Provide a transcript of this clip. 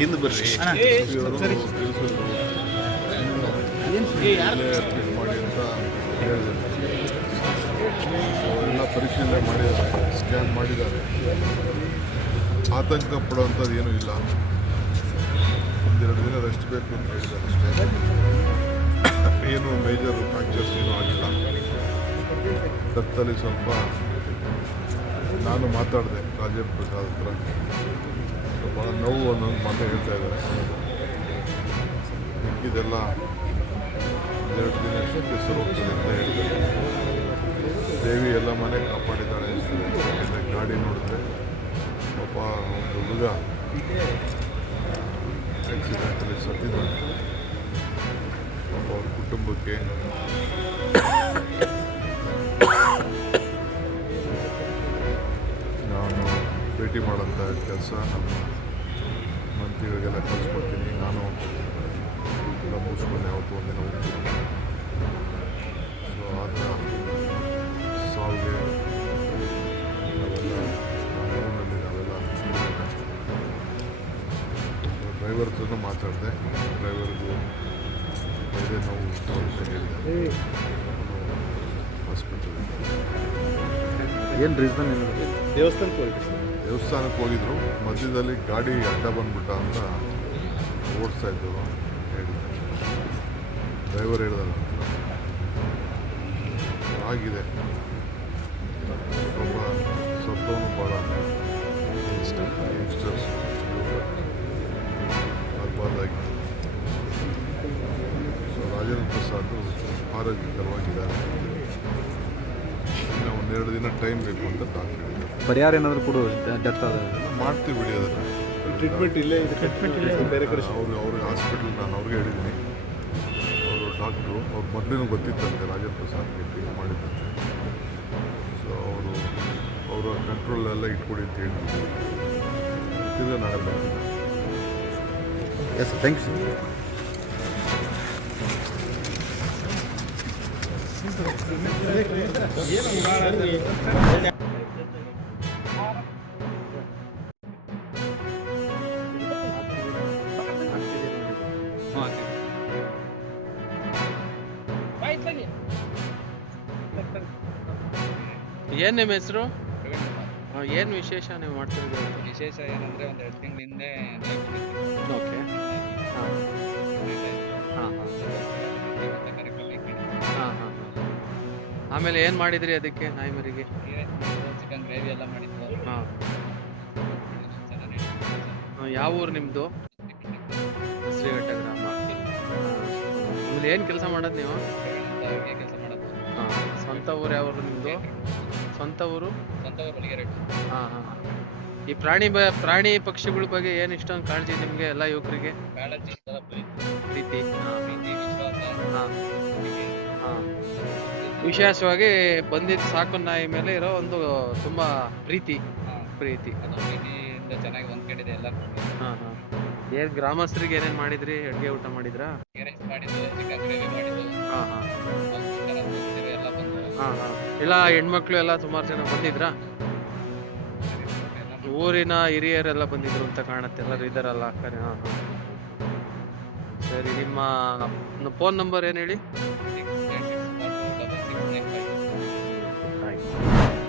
ಹಿಂದೆ ಬರ್ರಿ ಸರಿ ರಿಪೀಟ್ ಮಾಡಿ ಅಂತ ಹೇಳಿದ್ದಾರೆ. ಎಲ್ಲ ಪರಿಶೀಲನೆ ಮಾಡಿದ್ದಾರೆ, ಸ್ಕ್ಯಾನ್ ಮಾಡಿದ್ದಾರೆ. ಆತಂಕ ಪಡುವಂಥದ್ದು ಏನೂ ಇಲ್ಲ. ಒಂದೆರಡು ದಿನ ರೆಸ್ಟ್ ಬೇಕು ಅಂತ ಹೇಳಿದ್ದಾರೆ ಅಷ್ಟೇ. ಏನು ಮೇಜರ್ ಫ್ರ್ಯಾಕ್ಚರ್ಸ್ ಏನೂ ಆಗಿಲ್ಲ. ಕತ್ತಲ್ಲಿ ಸ್ವಲ್ಪ ನಾನು ಮಾತಾಡಿದೆ ರಾಜೇಂದ್ರ ಪ್ರಸಾದ್ ಹತ್ರ, ಭಾಳ ನೋವು ಅನ್ನೋದು ಮಾತು ಹೇಳ್ತಾ ಇದ್ದಾರೆ. ಮಿಕ್ಕಿದೆಲ್ಲ ಒಂದೆರಡು ದಿನ ಹೆಸರು ಹೋಗ್ತದೆ ಅಂತ ಹೇಳಿದ್ದಾರೆ. ದೇವಿ ಎಲ್ಲ ಮನೆ ಕಾಪಾಡಿದ್ದಾಳೆ ಅನಿಸ್ತದೆ. ಗಾಡಿ ನೋಡಿದ್ರೆ ಪಾಪ ಒಂದು ಹುಡುಗ ಆಕ್ಸಿಡೆಂಟಲ್ಲಿ ಸತ್ತಿದ್ದಾನೆ. ಪಾಪ ಅವ್ರ ಕುಟುಂಬಕ್ಕೆ ನಾನು ಭೇಟಿ ಮಾಡೋಂಥ ಕೆಲಸ ನಮ್ಮ ಮಂತ್ರಿಗಳಿಗೆಲ್ಲ ಕಳಿಸ್ಕೊಡ್ತೀನಿ. ನಾನು ಎಲ್ಲ ಮುಗಿಸ್ಕೊಂಡು ಯಾವತ್ತೂ ಒಂದಿನ ಹೋಗ್ತೀನಿ. ಸೊ ಅದರ ಸಾವಿಗೆ ನಾವೆಲ್ಲ ಡ್ರೈವರ್ ಹತ್ರನೂ ಮಾತಾಡಿದೆ. ಡ್ರೈವರ್ಗೂ ಬೇರೆ ನೋವು ಇತ್ತು ಅಂತ ಹೇಳಿದೆ. ಹಾಸ್ಪಿಟಲ್ ಏನು ರೀಸನ್ ಏನಿದೆ? ದೇವಸ್ಥಾನಕ್ಕೆ ಹೋಗಿದ್ರು, ಮಧ್ಯದಲ್ಲಿ ಗಾಡಿ ಅಡ್ಡ ಬಂದ್ಬಿಟ್ಟ ಅಂತ ಓಡಿಸ್ತಾ ಇದ್ರು ಹೇಳಿದ್ರು. ಡ್ರೈವರ್ ಹೇಳ್ದಲ್ಲ ಆಗಿದೆ. ಪಾಪ ಸತ್ತವನು ಭಾಳ ಯಂಗ್ಸ್ಟರ್ಸ್ ಆಗಬಾರ್ದಾಗಿತ್ತು. ಸೊ ರಾಜೇಂದ್ರ ಪ್ರಸಾದ್ ಆರೋಗ್ಯಕರವಾಗಿದ್ದಾರೆ. ಇನ್ನು ಒಂದೆರಡು ದಿನ ಟೈಮ್ ಬೇಕು ಅಂತ ಡಾಕ್ಟರ್ ಹೇಳಿದ್ದಾರೆ. ಪರಿಹಾರ ಏನಾದರೂ ಕೊಡು, ಡೆತ್ ಆದ ಮಾಡ್ತೀವಿ ಬಿಡಿ ಅದನ್ನು. ಟ್ರೀಟ್ಮೆಂಟ್ ಇಲ್ಲೇ ಬೇರೆ ಕಡೆ ಅವ್ರಿಗೆ ಹಾಸ್ಪಿಟಲ್ ನಾನು ಅವ್ರಿಗೆ ಹೇಳಿದ್ದೀನಿ. ಅವರು ಡಾಕ್ಟ್ರು ಅವ್ರ ಮೊದಲಿನೂ ಗೊತ್ತಿತ್ತಂತೆ ರಾಜೇಂದ್ರ ಪ್ರಸಾದ್ಗೆ ಟ್ರೀಟ್ ಮಾಡಿದ್ದಂತೆ. ಸೊ ಅವರ ಕಂಟ್ರೋಲೆಲ್ಲ ಇಟ್ಕೊಡಿ ಅಂತ ಹೇಳ್ತೀನಿ. ತಿರ್ಗಿ ನಾಳೆ ಬರ್ತೀನಿ. Yes, thanks. ಏನು ನಿಮ್ಮ ಹೆಸರು? ಏನು ವಿಶೇಷ ನೀವು ಮಾಡ್ತಿರೋದು? ವಿಶೇಷ ಏನಂದರೆ ಒಂದು 2 ತಿಂಗಳ ಹಿಂದೆ ಓಕೆ. ಹಾಂ ಹಾಂ ಹಾಂ ಹಾಂ. ಆಮೇಲೆ ಏನು ಮಾಡಿದ್ರಿ ಅದಕ್ಕೆ ನಾಯಿ ಮರಿಗೆ? ಚಿಕನ್ ಗ್ರೇವಿ ಎಲ್ಲ ಮಾಡಿದ್ವು. ಹಾಂ. ಯಾವ ಊರು ನಿಮ್ಮದು? ಶ್ರೀಘಟ್ಟ ಗ್ರಾಮ. ಆಮೇಲೆ ಏನು ಕೆಲಸ ಮಾಡೋದು ನೀವು? ಕೆಲಸ ಮಾಡೋದು. ಹಾಂ. ಸ್ವಂತ ಊರು ಯಾವ ಊರು ನಿಮ್ಮದು? ಸ್ವಂತ ಊರು ಬಳಿಗೆರೆಡ್ಡಿ. ಹಾಂ ಹಾಂ. ಈ ಪ್ರಾಣಿ ಪಕ್ಷಿಗಳ ಬಗ್ಗೆ ಏನು ಇಷ್ಟೊಂದು ಕಾಳಜಿ ನಿಮಗೆ ಎಲ್ಲ ಯುವಕರಿಗೆ? ಕಾಳಜಿ, ಪ್ರೀತಿ. ಹಾಂ ಪ್ರೀತಿ, ವಿಶ್ವಾಸ. ಹಾಂ ಹಾಂ. ವಿಶೇಷವಾಗಿ ಬಂದಿದ್ದ ಸಾಕು ನಾಯಿ ಮೇಲೆ ಇರೋ ಒಂದು ತುಂಬ ಪ್ರೀತಿ. ಅದು ಪ್ರೀತಿಯಿಂದ ಚೆನ್ನಾಗಿ ಹೊಂದ್ಕೊಂಡಿದೆ ಎಲ್ಲ. ಹಾಂ ಹಾಂ. ಏನು ಗ್ರಾಮಸ್ಥರಿಗೆ ಏನೇನು ಮಾಡಿದ್ರಿ? ಅಡುಗೆ ಊಟ ಮಾಡಿದ್ರಾ? ರೈಸ್ ಮಾಡಿದ್ದು, ಚಿಕನ್ ಗ್ರೇವಿ ಮಾಡಿದ್ದು. ಹಾಂ ಹಾಂ ಎಲ್ಲ ಬಂದು. ಹಾಂ ಹಾಂ. ಎಲ್ಲ ಹೆಣ್ಮಕ್ಳು ಎಲ್ಲ ಸುಮಾರು ಜನ ಬಂದಿದ್ರಾ? ಊರಿನ ಹಿರಿಯರೆಲ್ಲ ಬಂದಿದ್ರು ಅಂತ ಕಾಣುತ್ತೆ. ಎಲ್ಲರೂ ಇದ್ದಾರಲ್ಲ ಆ ಕಡೆ. ಹಾಂ ಹಾಂ. ಸರಿ, ನಿಮ್ಮ ಫೋನ್ ನಂಬರ್ ಏನು ಹೇಳಿ? 686 6695.